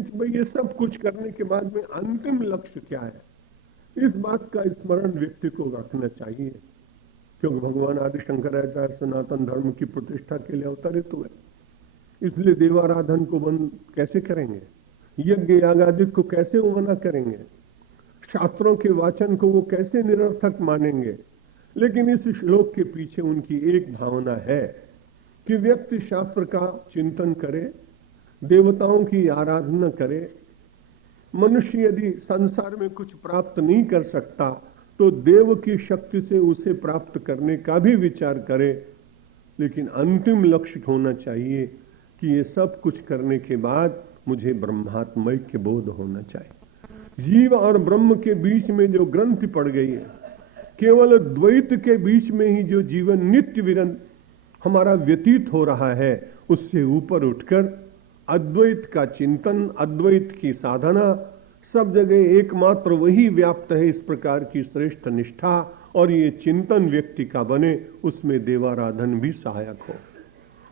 कि भाई ये सब कुछ करने के बाद में अंतिम लक्ष्य क्या है, इस बात का स्मरण व्यक्ति को रखना चाहिए, क्योंकि भगवान आदि शंकराचार्य सनातन धर्म की प्रतिष्ठा के लिए अवतरित हुए। इसलिए देवाराधन को बंद कैसे करेंगे, यज्ञ यागादि को कैसे वो मना करेंगे, शास्त्रों के वाचन को वो कैसे निरर्थक मानेंगे। लेकिन इस श्लोक के पीछे उनकी एक भावना है कि व्यक्ति शास्त्र का चिंतन करे, देवताओं की आराधना करे। मनुष्य यदि संसार में कुछ प्राप्त नहीं कर सकता तो देव की शक्ति से उसे प्राप्त करने का भी विचार करे, लेकिन अंतिम लक्ष्य होना चाहिए कि ये सब कुछ करने के बाद मुझे ब्रह्मात्मैक्य बोध होना चाहिए। जीव और ब्रह्म के बीच में जो ग्रंथि पड़ गई है, केवल द्वैत के बीच में ही जो जीवन नित्य विरंत हमारा व्यतीत हो रहा है, उससे ऊपर उठकर अद्वैत का चिंतन, अद्वैत की साधना, सब जगह एकमात्र वही व्याप्त है। इस प्रकार की श्रेष्ठ निष्ठा और ये चिंतन व्यक्ति का बने, उसमें देवाराधन भी सहायक हो,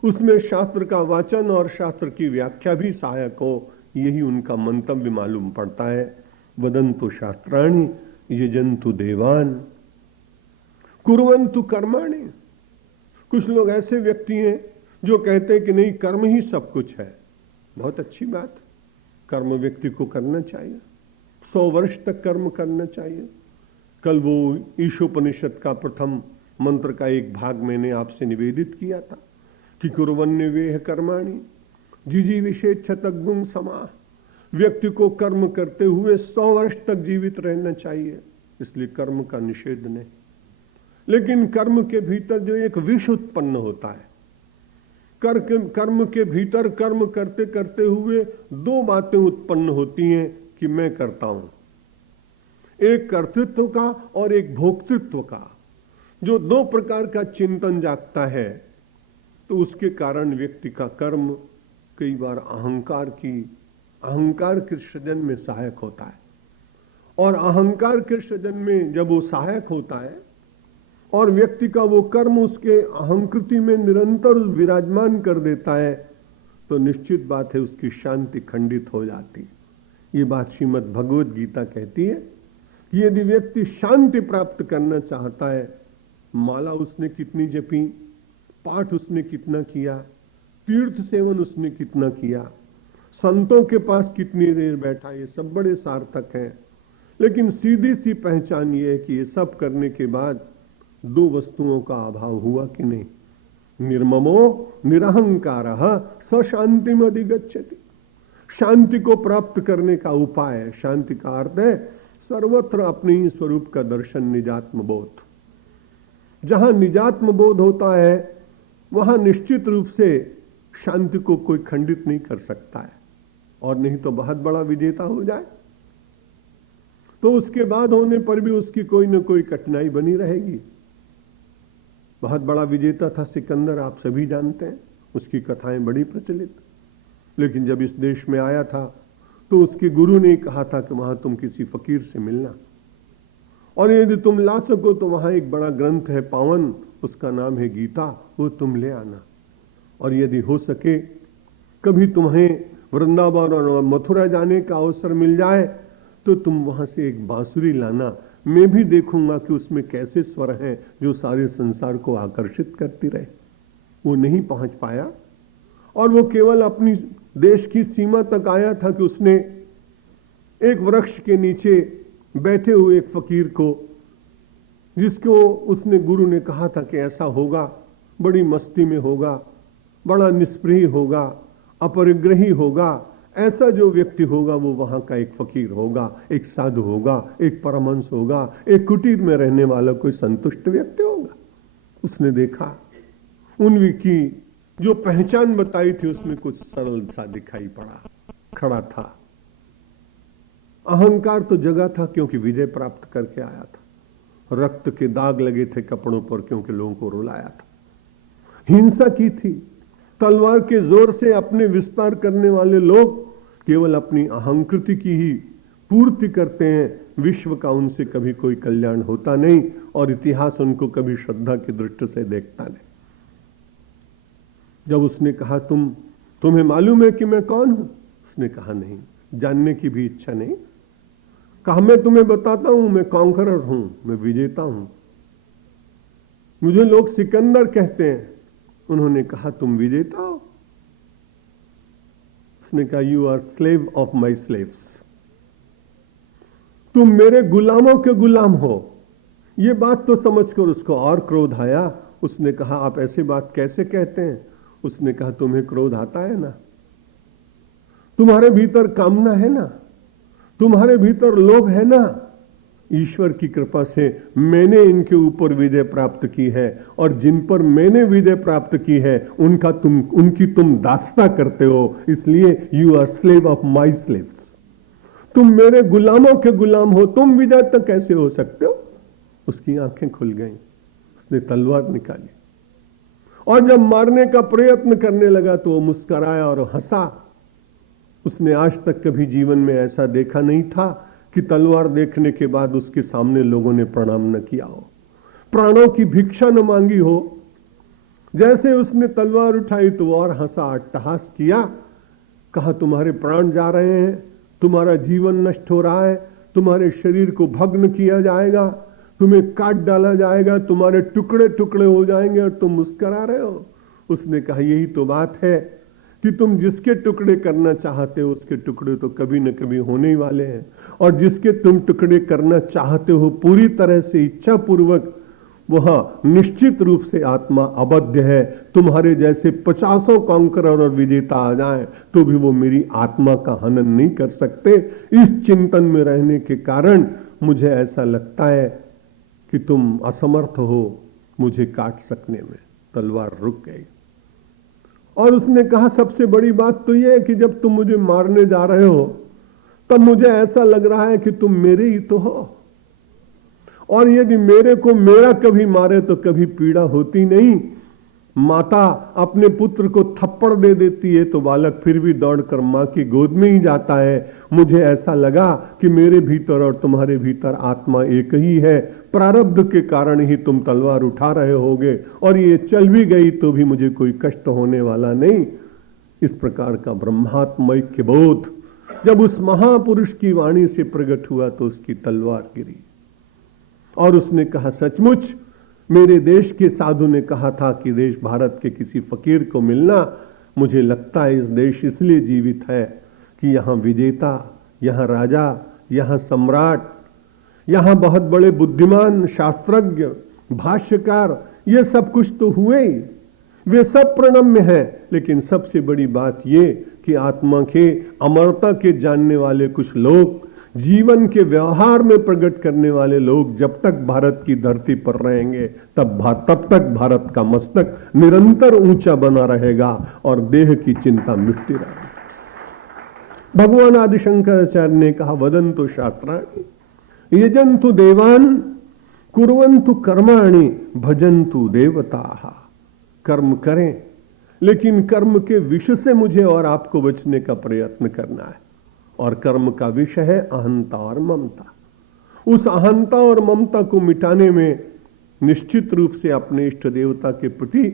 उसमें शास्त्र का वाचन और शास्त्र की व्याख्या भी सहायक हो। यही उनका मंतव्य मालूम पड़ता है। वदन्तु शास्त्राणि यजन्तु देवान कुर्वन्तु कर्माणि। कुछ लोग ऐसे व्यक्ति हैं जो कहते हैं कि नहीं, कर्म ही सब कुछ है। बहुत अच्छी बात, कर्म व्यक्ति को करना चाहिए, 100 वर्ष तक कर्म करना चाहिए। कल वो ईशोपनिषद का प्रथम मंत्र का एक भाग मैंने आपसे निवेदित किया था कि कुर्वन्यवेह कर्माणि जिजीविषेच्छतगुं समाः। व्यक्ति को कर्म करते हुए 100 वर्ष तक जीवित रहना चाहिए, इसलिए कर्म का निषेध नहीं। लेकिन कर्म के भीतर जो एक विष उत्पन्न होता है, कर्म के भीतर कर्म करते करते हुए 2 बातें उत्पन्न होती हैं कि मैं करता हूं, एक कर्तृत्व का और एक भोक्तृत्व का। जो 2 प्रकार का चिंतन जागता है तो उसके कारण व्यक्ति का कर्म कई बार अहंकार के सृजन में सहायक होता है। और अहंकार के सृजन में जब वो सहायक होता है और व्यक्ति का वो कर्म उसके अहंकृति में निरंतर विराजमान कर देता है, तो निश्चित बात है उसकी शांति खंडित हो जाती है। ये बात श्रीमद् भगवद गीता कहती है कि यदि व्यक्ति शांति प्राप्त करना चाहता है, माला उसने कितनी जपी, पाठ उसने कितना किया, तीर्थ सेवन उसने कितना किया, संतों के पास कितनी देर बैठा, ये सब बड़े सार्थक हैं। लेकिन सीधी सी पहचान ये है कि ये सब करने के बाद 2 वस्तुओं का अभाव हुआ कि नहीं। निर्ममो निरहंकारः स शांतिम अधिगच्छति। शांति को प्राप्त करने का उपाय है, शांति का अर्थ है सर्वत्र अपने ही स्वरूप का दर्शन, निजात्म बोध। जहां निजात्म बोध होता है वहां निश्चित रूप से शांति को कोई खंडित नहीं कर सकता है, और नहीं तो बहुत बड़ा विजेता हो जाए तो उसके बाद होने पर भी उसकी कोई न कोई कठिनाई बनी रहेगी। बहुत बड़ा विजेता था सिकंदर, आप सभी जानते हैं, उसकी कथाएं बड़ी प्रचलित। लेकिन जब इस देश में आया था तो उसके गुरु ने कहा था कि वहां तुम किसी फकीर से मिलना, और यदि तुम ला सको तो वहां एक बड़ा ग्रंथ है पावन, उसका नाम है गीता, वो तुम ले आना। और यदि हो सके कभी तुम्हें वृंदावन और मथुरा जाने का अवसर मिल जाए तो तुम वहां से एक बांसुरी लाना, मैं भी देखूंगा कि उसमें कैसे स्वर हैं जो सारे संसार को आकर्षित करती रहे। वो नहीं पहुंच पाया और वो केवल अपनी देश की सीमा तक आया था कि उसने एक वृक्ष के नीचे बैठे हुए एक फकीर को, जिसको उसने गुरु ने कहा था कि ऐसा होगा, बड़ी मस्ती में होगा, बड़ा निष्प्रिय होगा, अपरिग्रही होगा, ऐसा जो व्यक्ति होगा वो वहां का एक फकीर होगा, एक साधु होगा, एक परमहंस होगा, एक कुटीर में रहने वाला कोई संतुष्ट व्यक्ति होगा। उसने देखा उनकी जो पहचान बताई थी उसमें कुछ सरल सा दिखाई पड़ा, खड़ा था। अहंकार तो जगा था क्योंकि विजय प्राप्त करके आया था, रक्त के दाग लगे थे कपड़ों पर क्योंकि लोगों को रुलाया था, हिंसा की थी, तलवार के जोर से अपने विस्तार करने वाले लोग केवल अपनी अहंकृति की ही पूर्ति करते हैं, विश्व का उनसे कभी कोई कल्याण होता नहीं और इतिहास उनको कभी श्रद्धा की दृष्टि से देखता नहीं। जब उसने कहा तुम्हें मालूम है कि मैं कौन हूं, उसने कहा नहीं, जानने की भी इच्छा नहीं। कहा मैं तुम्हें बताता हूं, मैं कॉन्करर हूं, मैं विजेता हूं। मुझे लोग सिकंदर कहते हैं। उन्होंने कहा तुम विजेता हो? उसने कहा you are slave of my slaves, तुम मेरे गुलामों के गुलाम हो। ये बात तो समझकर उसको और क्रोध आया। उसने कहा आप ऐसी बात कैसे कहते हैं? उसने कहा तुम्हें क्रोध आता है ना, तुम्हारे भीतर कामना है ना, तुम्हारे भीतर लोभ है ना। ईश्वर की कृपा से मैंने इनके ऊपर विजय प्राप्त की है, और जिन पर मैंने विजय प्राप्त की है उनकी तुम दासता करते हो, इसलिए you are slave of my slaves. तुम मेरे गुलामों के गुलाम हो, तुम विजेता कैसे हो सकते हो? उसकी आंखें खुल गईं। उसने तलवार निकाली और जब मारने का प्रयत्न करने लगा तो वो मुस्कुराया और हंसा। उसने आज तक कभी जीवन में ऐसा देखा नहीं था कि तलवार देखने के बाद उसके सामने लोगों ने प्रणाम न किया हो, प्राणों की भिक्षा न मांगी हो। जैसे उसने तलवार उठाई तो और हंसा, अट्टहास किया। कहा तुम्हारे प्राण जा रहे हैं, तुम्हारा जीवन नष्ट हो रहा है, तुम्हारे शरीर को भग्न किया जाएगा, तुम्हें काट डाला जाएगा, तुम्हारे टुकड़े टुकड़े हो जाएंगे और तुम मुस्कुरा रहे हो। उसने कहा यही तो बात है कि तुम जिसके टुकड़े करना चाहते हो उसके टुकड़े तो कभी न कभी होने ही वाले हैं, और जिसके तुम टुकड़े करना चाहते हो पूरी तरह से इच्छा पूर्वक, वह निश्चित रूप से आत्मा अबद्ध है। तुम्हारे जैसे 50 कॉन्करर और विजेता आ जाएं तो भी वो मेरी आत्मा का हनन नहीं कर सकते। इस चिंतन में रहने के कारण मुझे ऐसा लगता है कि तुम असमर्थ हो मुझे काट सकने में। तलवार रुक गई और उसने कहा सबसे बड़ी बात तो यह है कि जब तुम मुझे मारने जा रहे हो तब मुझे ऐसा लग रहा है कि तुम मेरे ही तो हो, और यदि मेरे को मेरा कभी मारे तो कभी पीड़ा होती नहीं। माता अपने पुत्र को थप्पड़ दे देती है तो बालक फिर भी दौड़कर मां की गोद में ही जाता है। मुझे ऐसा लगा कि मेरे भीतर और तुम्हारे भीतर आत्मा एक ही है, प्रारब्ध के कारण ही तुम तलवार उठा रहे होगे, और ये चल भी गई तो भी मुझे कोई कष्ट होने वाला नहीं। इस प्रकार का ब्रह्मात्मैक्य बोध जब उस महापुरुष की वाणी से प्रकट हुआ तो उसकी तलवार गिरी और उसने कहा सचमुच मेरे देश के साधु ने कहा था कि देश भारत के किसी फकीर को मिलना। मुझे लगता है इस देश इसलिए जीवित है कि यहां विजेता, यहां राजा, यहां सम्राट, यहां बहुत बड़े बुद्धिमान, शास्त्रज्ञ, भाष्यकार, ये सब कुछ तो हुए ही, वे सब प्रणम्य हैं। लेकिन सबसे बड़ी बात ये कि आत्मा के अमरता के जानने वाले कुछ लोग, जीवन के व्यवहार में प्रकट करने वाले लोग जब तक भारत की धरती पर रहेंगे तब तक भारत का मस्तक निरंतर ऊंचा बना रहेगा और देह की चिंता मिटती रहेगी। भगवान आदि शंकराचार्य ने कहा वदन्तु शास्त्राणि यजन्तु देवान् कुर्वन्तु कर्माणि भजन्तु देवताः। कर्म करें लेकिन कर्म के विष से मुझे और आपको बचने का प्रयत्न करना है, और कर्म का विषय है अहंता और ममता। उस अहंता और ममता को मिटाने में निश्चित रूप से अपने इष्ट देवता के प्रति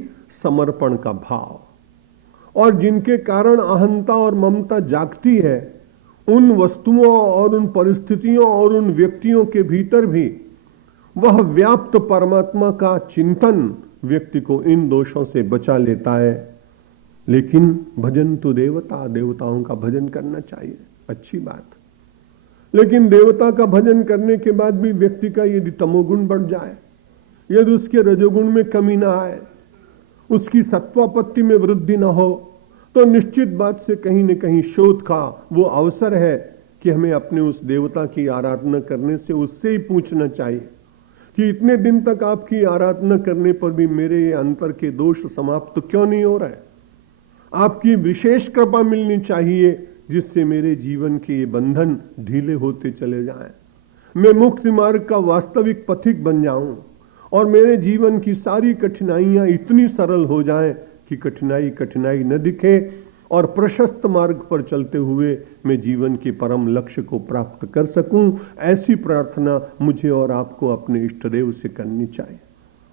समर्पण का भाव, और जिनके कारण अहंता और ममता जागती है उन वस्तुओं और उन परिस्थितियों और उन व्यक्तियों के भीतर भी वह व्याप्त परमात्मा का चिंतन व्यक्ति को इन दोषों से बचा लेता है। लेकिन भजन तो देवता, देवताओं का भजन करना चाहिए, अच्छी बात। लेकिन देवता का भजन करने के बाद भी व्यक्ति का यदि तमोगुण बढ़ जाए, यदि उसके रजोगुण में कमी ना आए, उसकी सत्वापत्ति में वृद्धि ना हो, तो निश्चित बात से कहीं न कहीं शोध का वो अवसर है कि हमें अपने उस देवता की आराधना करने से उससे ही पूछना चाहिए कि इतने दिन तक आपकी आराधना करने पर भी मेरे ये अंतर के दोष समाप्त क्यों नहीं हो रहे? आपकी विशेष कृपा मिलनी चाहिए जिससे मेरे जीवन के ये बंधन ढीले होते चले जाएं, मैं मुक्ति मार्ग का वास्तविक पथिक बन जाऊं और मेरे जीवन की सारी कठिनाइयां इतनी सरल हो जाएं कि कठिनाई न दिखे और प्रशस्त मार्ग पर चलते हुए मैं जीवन के परम लक्ष्य को प्राप्त कर सकूं। ऐसी प्रार्थना मुझे और आपको अपने इष्ट देव से करनी चाहिए।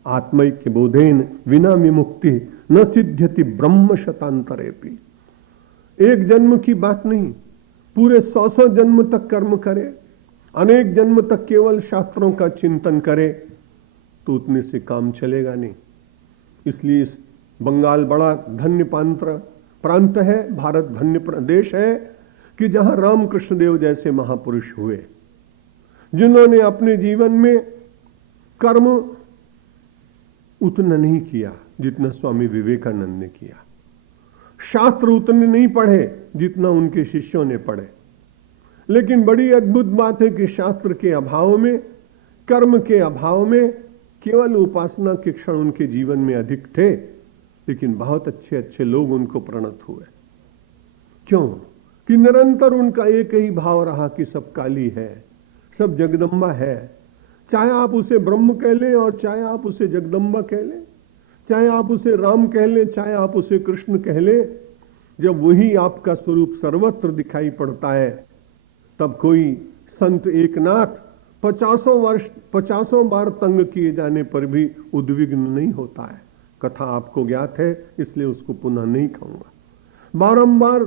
आत्मैक्य बोधेन विना विमुक्ति न सिद्ध्यति ब्रह्म शतांतरेपि। एक जन्म की बात नहीं, पूरे 100 जन्म तक कर्म करे, अनेक जन्म तक केवल शास्त्रों का चिंतन करे, तो उतने से काम चलेगा नहीं। इसलिए बंगाल बड़ा धन्य प्रांत है, भारत धन्य प्रदेश है कि जहां रामकृष्ण देव जैसे महापुरुष हुए, जिन्होंने अपने जीवन में कर्म उतना नहीं किया जितना स्वामी विवेकानंद ने किया, शास्त्र उतने नहीं पढ़े जितना उनके शिष्यों ने पढ़े। लेकिन बड़ी अद्भुत बात है कि शास्त्र के अभाव में, कर्म के अभाव में, केवल उपासना के क्षण उनके जीवन में अधिक थे, लेकिन बहुत अच्छे अच्छे लोग उनको प्रणत हुए। क्यों? कि निरंतर उनका एक ही भाव रहा कि सब काली है, सब जगदम्बा है। चाहे आप उसे ब्रह्म कह लें और चाहे आप उसे जगदम्बा कह लें, चाहे आप उसे राम कह लें, चाहे आप उसे कृष्ण कह लें, जब वही आपका स्वरूप सर्वत्र दिखाई पड़ता है, तब कोई संत एकनाथ 50 बार तंग किए जाने पर भी उद्विग्न नहीं होता है। कथा आपको ज्ञात है, इसलिए उसको पुनः नहीं कहूंगा। बारंबार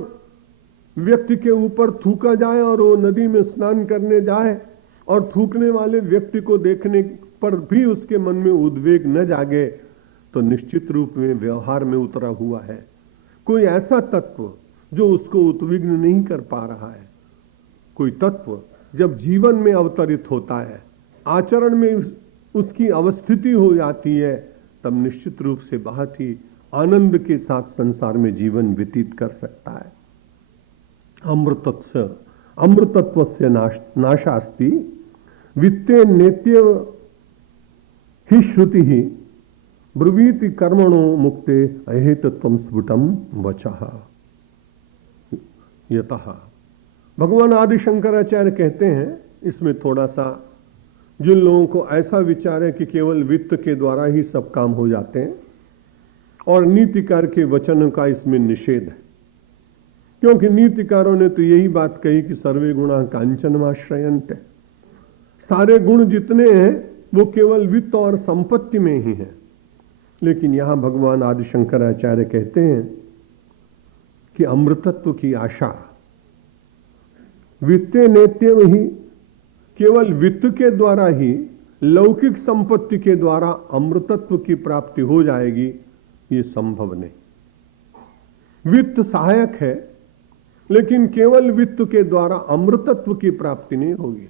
व्यक्ति के ऊपर थूका जाए और वो नदी में स्नान करने जाए और थूकने वाले व्यक्ति को देखने पर भी उसके मन में उद्वेग न जागे, तो निश्चित रूप में व्यवहार में उतरा हुआ है कोई ऐसा तत्व जो उसको उद्विग्न नहीं कर पा रहा है। कोई तत्व जब जीवन में अवतरित होता है, आचरण में उसकी अवस्थिति हो जाती है, तब निश्चित रूप से बहुत ही आनंद के साथ संसार में जीवन व्यतीत कर सकता है। अमृतत्व से नाशास्ति वित्ते नेत्यव ही श्रुति ही ब्रुवीति कर्मणो मुक्ते अहेतत्वं स्फुटम वचः यतः। भगवान आदि शंकराचार्य कहते हैं, इसमें थोड़ा सा जिन लोगों को ऐसा विचार है कि केवल वित्त के द्वारा ही सब काम हो जाते हैं, और नीतिकार के वचनों का इसमें निषेध है, क्योंकि नीतिकारों ने तो यही बात कही कि सर्वे गुणा कांचनमाश्रयन्ते, सारे गुण जितने हैं वो केवल वित्त और संपत्ति में ही है। लेकिन यहां भगवान आदि शंकराचार्य कहते हैं कि अमृतत्व की आशा, वित्ते नेत्यव ही, केवल वित्त के द्वारा ही, लौकिक संपत्ति के द्वारा अमृतत्व की प्राप्ति हो जाएगी, ये संभव नहीं। वित्त सहायक है, लेकिन केवल वित्त के द्वारा अमृतत्व की प्राप्ति नहीं होगी।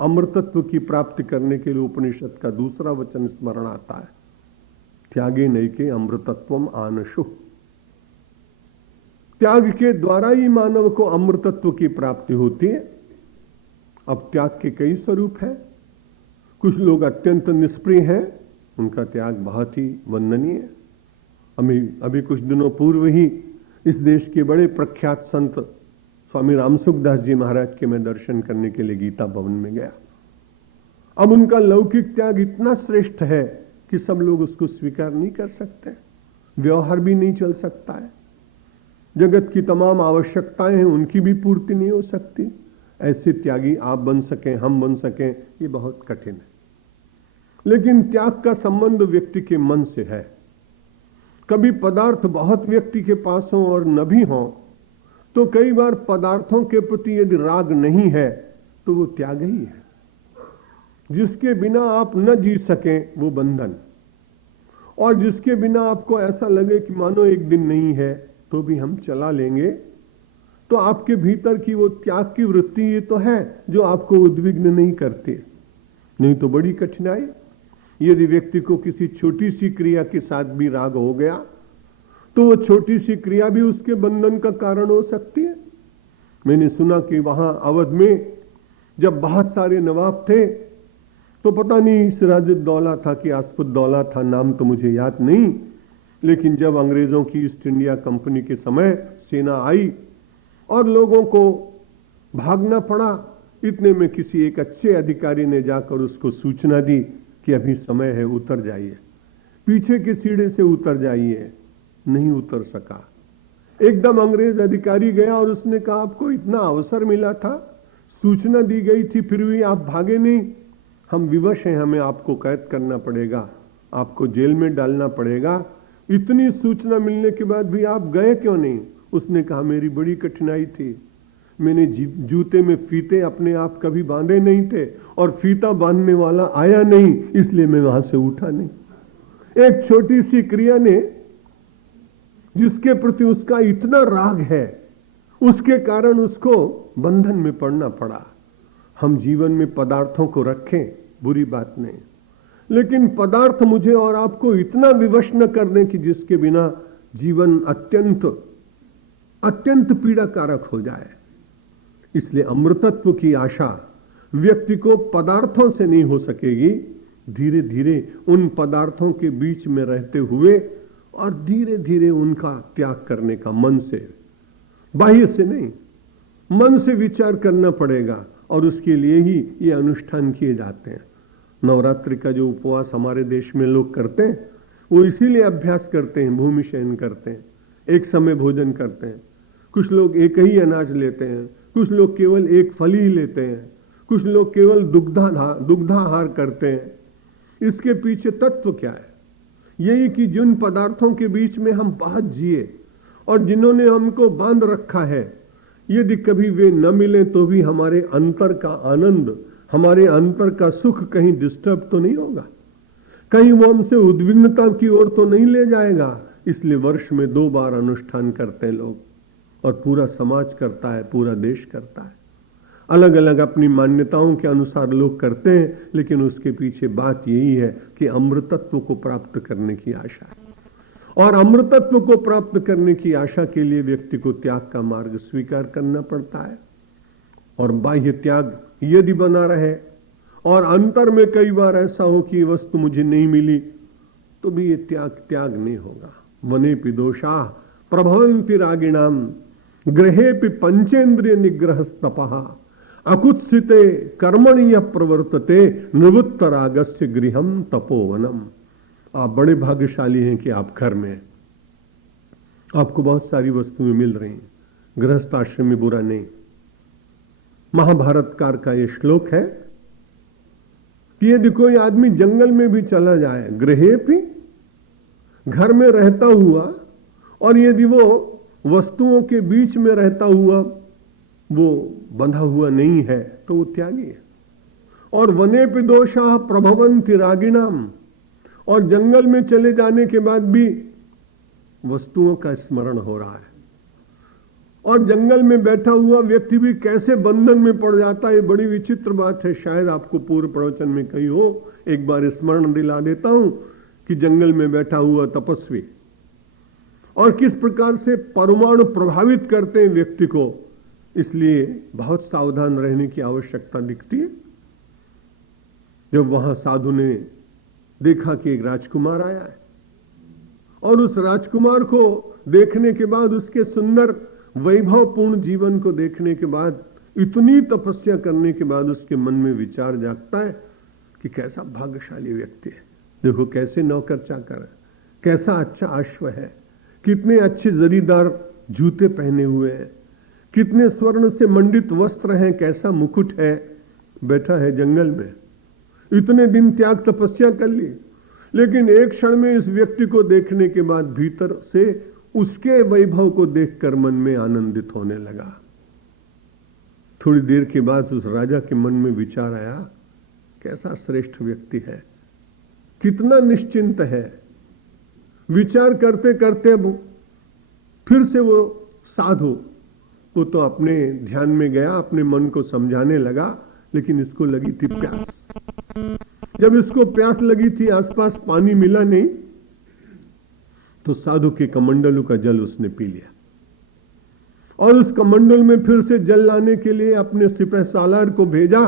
अमृतत्व की प्राप्ति करने के लिए उपनिषद का दूसरा वचन स्मरण आता है, त्यागे नैके अमृतत्वम आनशु। त्याग के द्वारा ही मानव को अमृतत्व की प्राप्ति होती है। अब त्याग के कई स्वरूप हैं। कुछ लोग अत्यंत निष्प्रिय हैं, उनका त्याग बहुत ही वंदनीय है। अभी कुछ दिनों पूर्व ही इस देश के बड़े प्रख्यात संत स्वामी रामसुखदास जी महाराज के मैं दर्शन करने के लिए गीता भवन में गया। अब उनका लौकिक त्याग इतना श्रेष्ठ है कि सब लोग उसको स्वीकार नहीं कर सकते, व्यवहार भी नहीं चल सकता है। जगत की तमाम आवश्यकताएं हैं, उनकी भी पूर्ति नहीं हो सकती। ऐसे त्यागी आप बन सकें, हम बन सकें, ये बहुत कठिन है। लेकिन त्याग का संबंध व्यक्ति के मन से है। कभी पदार्थ बहुत व्यक्ति के पास हो और न भी हो, तो कई बार पदार्थों के प्रति यदि राग नहीं है तो वो त्याग ही है। जिसके बिना आप न जी सकें वो बंधन, और जिसके बिना आपको ऐसा लगे कि मानो एक दिन नहीं है तो भी हम चला लेंगे, तो आपके भीतर की वो त्याग की वृत्ति ये तो है जो आपको उद्विग्न नहीं करते। नहीं तो बड़ी कठिनाई। यदि व्यक्ति को किसी छोटी सी क्रिया के साथ भी राग हो गया तो वो छोटी सी क्रिया भी उसके बंधन का कारण हो सकती है। मैंने सुना कि वहां अवध में जब बहुत सारे नवाब थे, तो पता नहीं सिराजुद्दौला था कि आसफुद्दौला था, नाम तो मुझे याद नहीं, लेकिन जब अंग्रेजों की ईस्ट इंडिया कंपनी के समय सेना आई और लोगों को भागना पड़ा, इतने में किसी एक अच्छे अधिकारी ने जाकर उसको सूचना दी कि अभी समय है, उतर जाइए, पीछे के सीढ़े से उतर जाइए। नहीं उतर सका। एकदम अंग्रेज अधिकारी गया और उसने कहा आपको इतना अवसर मिला था, सूचना दी गई थी, फिर भी आप भागे नहीं, हम विवश हैं, हमें आपको कैद करना पड़ेगा, आपको जेल में डालना पड़ेगा। इतनी सूचना मिलने के बाद भी आप गए क्यों नहीं? उसने कहा मेरी बड़ी कठिनाई थी, मैंने जूते में फीते अपने आप कभी बांधे नहीं थे और फीता बांधने वाला आया नहीं, इसलिए मैं वहां से उठा नहीं। एक छोटी सी क्रिया ने जिसके प्रति उसका इतना राग है, उसके कारण उसको बंधन में पड़ना पड़ा। हम जीवन में पदार्थों को रखें, बुरी बात नहीं, लेकिन पदार्थ मुझे और आपको इतना विवश न कर दें कि जिसके बिना जीवन अत्यंत अत्यंत पीड़ाकारक हो जाए। इसलिए अमृतत्व की आशा व्यक्ति को पदार्थों से नहीं हो सकेगी। धीरे धीरे उन पदार्थों के बीच में रहते हुए और धीरे धीरे उनका त्याग करने का, मन से, बाह्य से नहीं, मन से विचार करना पड़ेगा। और उसके लिए ही ये अनुष्ठान किए जाते हैं। नवरात्रि का जो उपवास हमारे देश में लोग करते हैं, वो इसीलिए अभ्यास करते हैं, भूमि शयन करते हैं, एक समय भोजन करते हैं। कुछ लोग एक ही अनाज लेते हैं, कुछ लोग केवल एक फल ही लेते हैं, कुछ लोग केवल दुग्धाहार करते हैं। इसके पीछे तत्व क्या है? यही कि जिन पदार्थों के बीच में हम बहुत जिए और जिन्होंने हमको बांध रखा है, यदि कभी वे न मिले तो भी हमारे अंतर का आनंद, हमारे अंतर का सुख कहीं डिस्टर्ब तो नहीं होगा, कहीं वो हमसे उद्विग्नता की ओर तो नहीं ले जाएगा। इसलिए वर्ष में 2 बार अनुष्ठान करते हैं लोग, और पूरा समाज करता है, पूरा देश करता है। अलग अलग अपनी मान्यताओं के अनुसार लोग करते हैं, लेकिन उसके पीछे बात यही है कि अमृतत्व को प्राप्त करने की आशा है। और अमृतत्व को प्राप्त करने की आशा के लिए व्यक्ति को त्याग का मार्ग स्वीकार करना पड़ता है। और बाह्य त्याग यदि बना रहे और अंतर में कई बार ऐसा हो कि वस्तु मुझे नहीं मिली, तो भी ये त्याग नहीं होगा। वनेपि दोषाः प्रभवन्ति रागिणाम गृहेपि पंचेन्द्रिय निग्रहस्तपः अकुत्सिते कर्मणि यः प्रवर्तते निवृत्तरागस्य गृहम तपोवनम। आप बड़े भाग्यशाली हैं कि आप घर में, आपको बहुत सारी वस्तुएं मिल रही हैं। गृहस्थ आश्रम में बुरा नहीं। महाभारत कार का यह श्लोक है कि यदि कोई आदमी जंगल में भी चला जाए, गृहेपि, घर में रहता हुआ, और यदि वो वस्तुओं के बीच में रहता हुआ वो बंधा हुआ नहीं है, तो वो त्यागी है। और वनेपि दोषाः प्रभवन्ति रागिणाम, और जंगल में चले जाने के बाद भी वस्तुओं का स्मरण हो रहा है, और जंगल में बैठा हुआ व्यक्ति भी कैसे बंधन में पड़ जाता है, ये बड़ी विचित्र बात है। शायद आपको पूर्व प्रवचन में कही हो, एक बार स्मरण दिला देता हूं कि जंगल में बैठा हुआ तपस्वी और किस प्रकार से परमाणु प्रभावित करते हैं व्यक्ति को। इसलिए बहुत सावधान रहने की आवश्यकता दिखती है। जब वहां साधु ने देखा कि एक राजकुमार आया है, और उस राजकुमार को देखने के बाद, उसके सुंदर वैभवपूर्ण जीवन को देखने के बाद, इतनी तपस्या करने के बाद उसके मन में विचार जागता है कि कैसा भाग्यशाली व्यक्ति है। देखो कैसे नौकर चाकर है, कैसा अच्छा अश्व है, कितने अच्छे जरीदार जूते पहने हुए हैं, कितने स्वर्ण से मंडित वस्त्र हैं, कैसा मुकुट है, बैठा है जंगल में, इतने दिन त्याग तपस्या कर ली। लेकिन एक क्षण में इस व्यक्ति को देखने के बाद भीतर से उसके वैभव को देखकर मन में आनंदित होने लगा। थोड़ी देर के बाद उस राजा के मन में विचार आया, कैसा श्रेष्ठ व्यक्ति है, कितना निश्चिंत है। विचार करते करते फिर से वो साधु, वो तो अपने ध्यान में गया, अपने मन को समझाने लगा, लेकिन इसको लगी थी प्यास। जब इसको प्यास लगी थी, आसपास पानी मिला नहीं, तो साधु के कमंडलू का जल उसने पी लिया, और उस कमंडल में फिर से जल लाने के लिए अपने सिपह सालार को भेजा,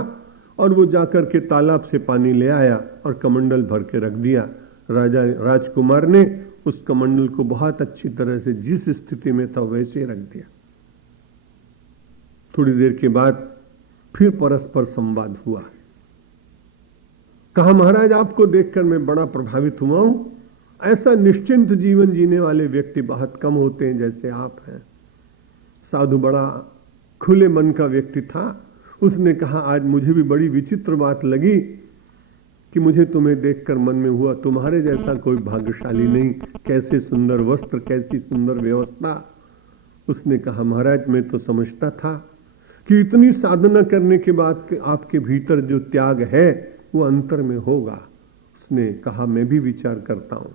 और वो जाकर के तालाब से पानी ले आया और कमंडल भर के रख दिया। राजकुमार ने उस कमंडल को बहुत अच्छी तरह से जिस स्थिति में था वैसे रख दिया। थोड़ी देर के बाद फिर परस्पर संवाद हुआ। कहा, महाराज आपको देखकर मैं बड़ा प्रभावित हुआ हूं, ऐसा निश्चिंत जीवन जीने वाले व्यक्ति बहुत कम होते हैं जैसे आप हैं। साधु बड़ा खुले मन का व्यक्ति था। उसने कहा, आज मुझे भी बड़ी विचित्र बात लगी कि मुझे तुम्हें देखकर मन में हुआ तुम्हारे जैसा कोई भाग्यशाली नहीं, कैसे सुंदर वस्त्र, कैसी सुंदर व्यवस्था। उसने कहा, महाराज मैं तो समझता था कि इतनी साधना करने के बाद कि आपके भीतर जो त्याग है वो अंतर में होगा। उसने कहा, मैं भी विचार करता हूं,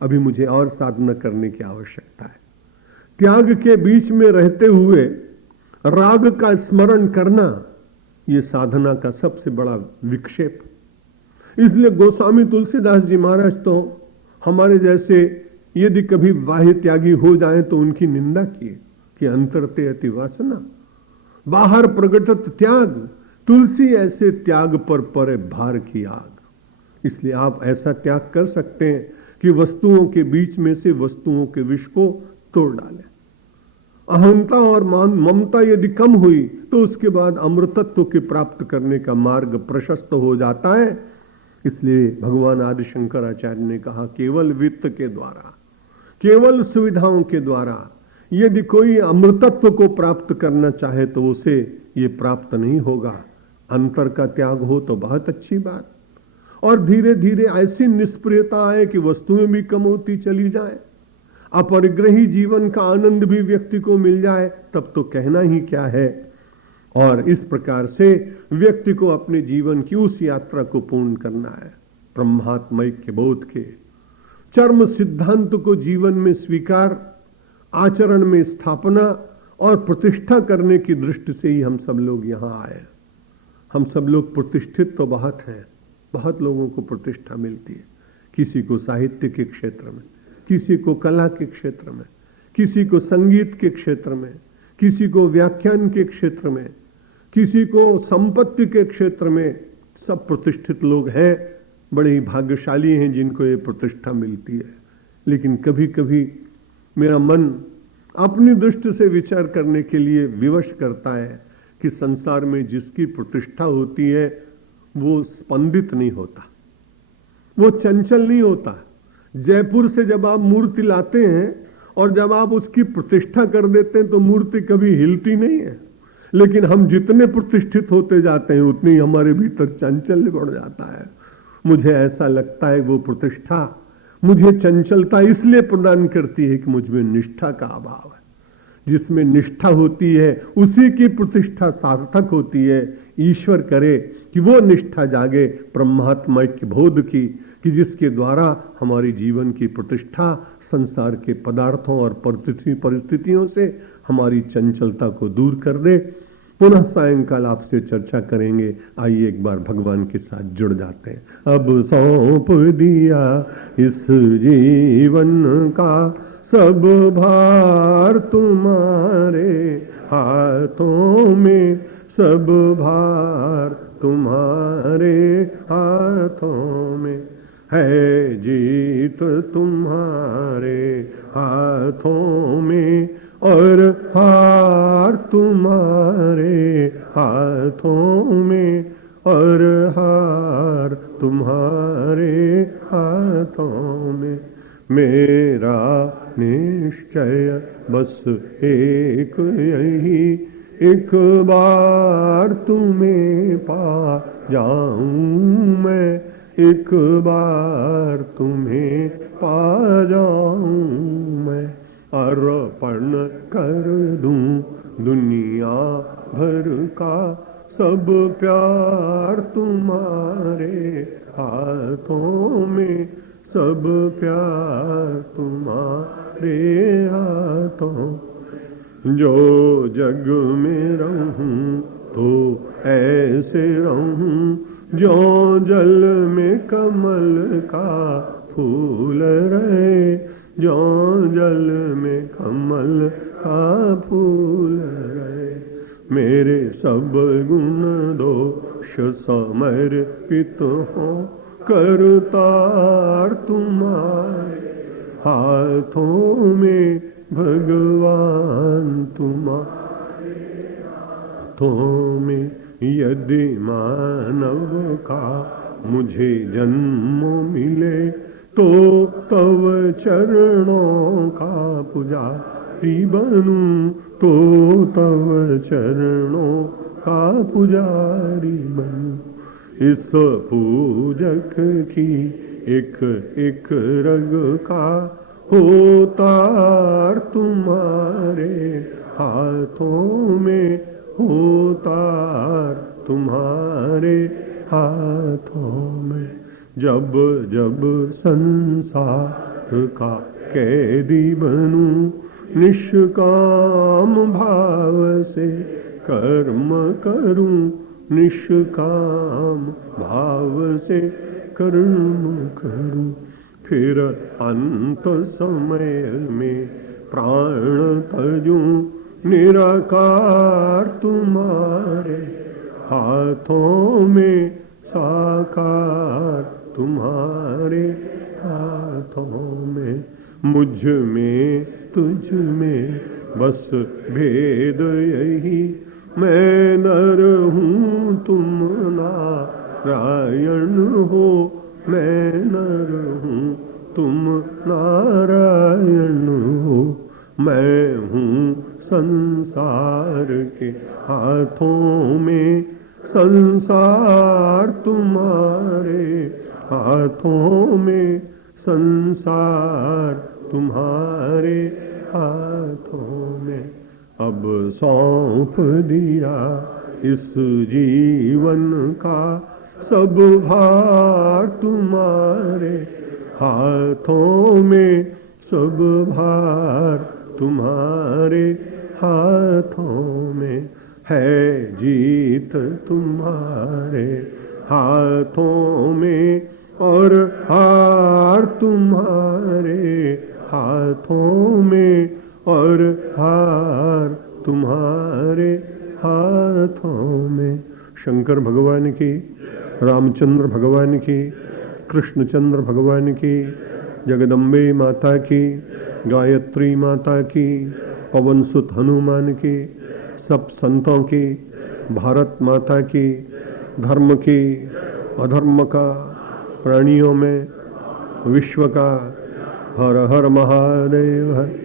अभी मुझे और साधना करने की आवश्यकता है। त्याग के बीच में रहते हुए राग का स्मरण करना, यह साधना का सबसे बड़ा विक्षेप। इसलिए गोस्वामी तुलसीदास जी महाराज तो हमारे जैसे यदि कभी बाह्य त्यागी हो जाए तो उनकी निंदा किए कि अंतरते अति वासना, बाहर प्रगटत त्याग, तुलसी ऐसे त्याग पर परे भार की आग। इसलिए आप ऐसा त्याग कर सकते हैं कि वस्तुओं के बीच में से वस्तुओं के विष को तोड़ डालें। अहंता और ममता यदि कम हुई तो उसके बाद अमृतत्व के प्राप्त करने का मार्ग प्रशस्त हो जाता है। इसलिए भगवान आदि शंकराचार्य ने कहा, केवल वित्त के द्वारा, केवल सुविधाओं के द्वारा यदि कोई अमृतत्व को प्राप्त करना चाहे तो उसे ये प्राप्त नहीं होगा। अंतर का त्याग हो तो बहुत अच्छी बात, और धीरे धीरे ऐसी निष्प्रियता आए कि वस्तुएं भी कम होती चली जाए, अपरिग्रही जीवन का आनंद भी व्यक्ति को मिल जाए, तब तो कहना ही क्या है। और इस प्रकार से व्यक्ति को अपने जीवन की उस यात्रा को पूर्ण करना है, ब्रह्मात्मय के बोध के चरम सिद्धांत को जीवन में स्वीकार, आचरण में स्थापना और प्रतिष्ठा करने की दृष्टि से ही हम सब लोग यहां आए। हम सब लोग प्रतिष्ठित तो बहुत हैं, बहुत लोगों को प्रतिष्ठा मिलती है, किसी को साहित्य के क्षेत्र में, किसी को कला के क्षेत्र में, किसी को संगीत के क्षेत्र में, किसी को व्याख्यान के क्षेत्र में, किसी को संपत्ति के क्षेत्र में। सब प्रतिष्ठित लोग हैं, बड़े ही भाग्यशाली हैं जिनको ये प्रतिष्ठा मिलती है। लेकिन कभी कभी मेरा मन अपनी दृष्टि से विचार करने के लिए विवश करता है कि संसार में जिसकी प्रतिष्ठा होती है वो स्पंदित नहीं होता, वो चंचल नहीं होता। जयपुर से जब आप मूर्ति लाते हैं और जब आप उसकी प्रतिष्ठा कर देते हैं तो मूर्ति कभी हिलती नहीं है। लेकिन हम जितने प्रतिष्ठित होते जाते हैं उतनी ही हमारे भीतर चांचल्य बढ़ जाता है। मुझे ऐसा लगता है वो प्रतिष्ठा मुझे चंचलता इसलिए प्रदान करती है कि मुझमें निष्ठा का अभाव है। जिसमें निष्ठा होती है उसी की प्रतिष्ठा सार्थक होती है। ईश्वर करे कि वो निष्ठा जागे ब्रह्मात्मा के बोध की, कि जिसके द्वारा हमारी जीवन की प्रतिष्ठा संसार के पदार्थों और परिस्थितियों से हमारी चंचलता को दूर कर दे। पुनः सायंकाल आपसे चर्चा करेंगे। आइए एक बार भगवान के साथ जुड़ जाते हैं। अब सौंप दिया इस जीवन का सब भार तुम्हारे हाथों में, सब भार तुम्हारे हाथों में है, जीत तुम्हारे हाथों में और हार तुम्हारे हाथों में और हार तुम्हारे हाथों में। मेरा निश्चय बस एक यही, एक बार तुम्हें पा जाऊं मैं, एक बार तुम्हें पा जाऊं मैं। अर्पण कर दूं दुनिया भर का सब प्यार तुम्हारे हाथों में, सब प्यार तुम्हारे हाथों। जो जग में रहूं तो ऐसे रहूं जो जल में कमल का फूल रहे, जो जल में कमल का फूल रहे। मेरे सब गुण दोष समर्पित हो करतार तुम्हारे हाथों में, भगवान तुम्हारे हाथों में। यदि मानव का मुझे जन्म मिले तो तव चरणों का पुजारी बनूं, तो तव चरणों का पुजारी बनूं। इस पूजक की एक एक रग का होतार तुम्हारे हाथों में, उतार तुम्हारे हाथों में। जब जब संसार का कैदी बनूं, निष्काम भाव से कर्म करूं, निष्काम भाव से कर्म करूं। फिर अंत समय में प्राण तजूं, निराकार तुम्हारे हाथों में, साकार तुम्हारे हाथों में। मुझ में तुझ में बस भेद यही, मैं नर हूँ तुम नारायण हो, मैं नर हूँ तुम नारायण हो। मैं हूँ संसार के हाथों में, संसार तुम्हारे हाथों में, संसार तुम्हारे हाथों में। अब सौंप दिया इस जीवन का सब भार तुम्हारे हाथों में, सब भार तुम्हारे हाथों में। है जीत तुम्हारे हाथों में, और हार तुम्हारे हाथों में, और हार तुम्हारे हाथों में। शंकर भगवान की, रामचंद्र भगवान की, कृष्णचंद्र भगवान की, जगदम्बे माता की, गायत्री माता की, पवन सुत हनुमान की, सब संतों की, भारत माता की, धर्म की, अधर्म का, प्राणियों में, विश्व का। हर हर महादेव।